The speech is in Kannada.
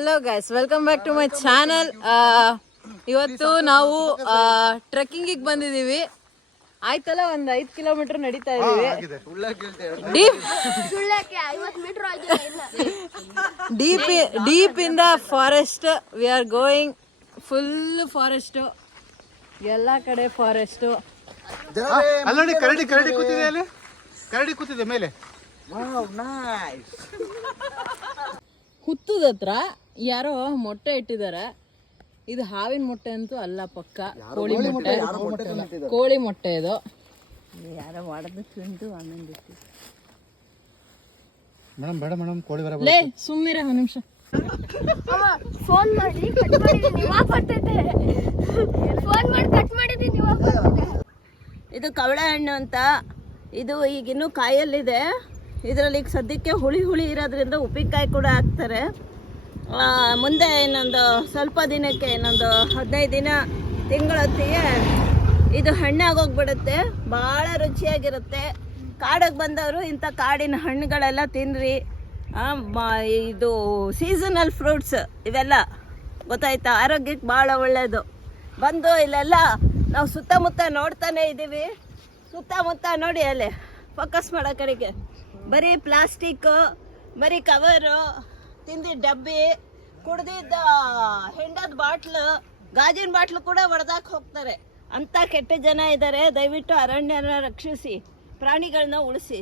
Hello guys, welcome back to my channel. ಇವತ್ತು ನಾವು ಟ್ರೆಕ್ಕಿಂಗಿಗೆ ಬಂದಿದ್ದೀವಿ. ಆಯ್ತಲ್ಲ, ಒಂದು 5 ಕಿಲೋಮೀಟರ್ ನಡೀತಾ ಇದೀವಿ. Deep in the forest we are going. Full forest, ಎಲ್ಲ ಕಡೆ ಫಾರೆಸ್ಟ್. ಕರಡಿ ಕೂತಿದೆ ಮೇಲೆ. ಹುತ್ತದತ್ರ ಯಾರೋ ಮೊಟ್ಟೆ ಇಟ್ಟಿದ್ದಾರೆ. ಇದು ಹಾವಿನ ಮೊಟ್ಟೆ ಅಂತೂ ಅಲ್ಲ, ಪಕ್ಕ ಕೋಳಿ ಮೊಟ್ಟೆ. ಕೋಳಿ ಮೊಟ್ಟೆ ಇದು. ಯಾರೋ ಹೊಡೆದು ತಿಂದು ಆಮೇಲೆ ಬೇಡ ಮೇಡಮ್, ಕೋಳಿ ಬರ. ಲೇ ಸುಮ್ಮಿರ ಒಂದು ನಿಮಿಷ. ಫೋನ್ ಮಾಡಿ ಕಟ್ ಮಾಡಿದೀನಿ, ಇದು ಕವಳೆ ಹಣ್ಣು ಅಂತ. ಇದು ಈಗಿನ್ನೂ ಕಾಯಲ್ಲಿದೆ. ಇದರಲ್ಲಿ ಈಗ ಸದ್ಯಕ್ಕೆ ಹುಳಿ ಇರೋದ್ರಿಂದ ಉಪ್ಪಿನಕಾಯಿ ಕೂಡ ಹಾಕ್ತಾರೆ. ಮುಂದೆ ಇನ್ನೊಂದು ಸ್ವಲ್ಪ ದಿನಕ್ಕೆ, ಇನ್ನೊಂದು 15 ದಿನ, ತಿಂಗಳೊತ್ತಿಗೆ ಇದು ಹಣ್ಣಾಗೋಗ್ಬಿಡುತ್ತೆ. ಭಾಳ ರುಚಿಯಾಗಿರುತ್ತೆ. ಕಾಡಿಗೆ ಬಂದವರು ಇಂಥ ಕಾಡಿನ ಹಣ್ಣುಗಳೆಲ್ಲ ತಿನ್ನಿರಿ. ಇದು ಸೀಸನಲ್ ಫ್ರೂಟ್ಸ್ ಇವೆಲ್ಲ, ಗೊತ್ತಾಯ್ತಾ? ಆರೋಗ್ಯಕ್ಕೆ ಭಾಳ ಒಳ್ಳೆಯದು. ಬಂದು ಇಲ್ಲೆಲ್ಲ ನಾವು ಸುತ್ತಮುತ್ತ ನೋಡ್ತಾನೆ ಇದ್ದೀವಿ. ಸುತ್ತಮುತ್ತ ನೋಡಿ, ಅಲ್ಲಿ ಫೋಕಸ್ ಮಾಡೋ ಕಡೆಗೆ ಬರೀ ಪ್ಲಾಸ್ಟಿಕ್ಕು, ಬರೀ ಕವರು, ತಿಂದಿದ್ದ ಡಬ್ಬಿ, ಕುಡ್ದಿದ್ದ ಹೆಂಡದ ಬಾಟ್ಲು, ಗಾಜಿನ ಬಾಟ್ಲು ಕೂಡ ಹೊಡೆದಾಕ್ ಹೋಗ್ತಾರೆ. ಅಂಥ ಕೆಟ್ಟ ಜನ ಇದ್ದಾರೆ. ದಯವಿಟ್ಟು ಅರಣ್ಯನ ರಕ್ಷಿಸಿ, ಪ್ರಾಣಿಗಳನ್ನ ಉಳಿಸಿ.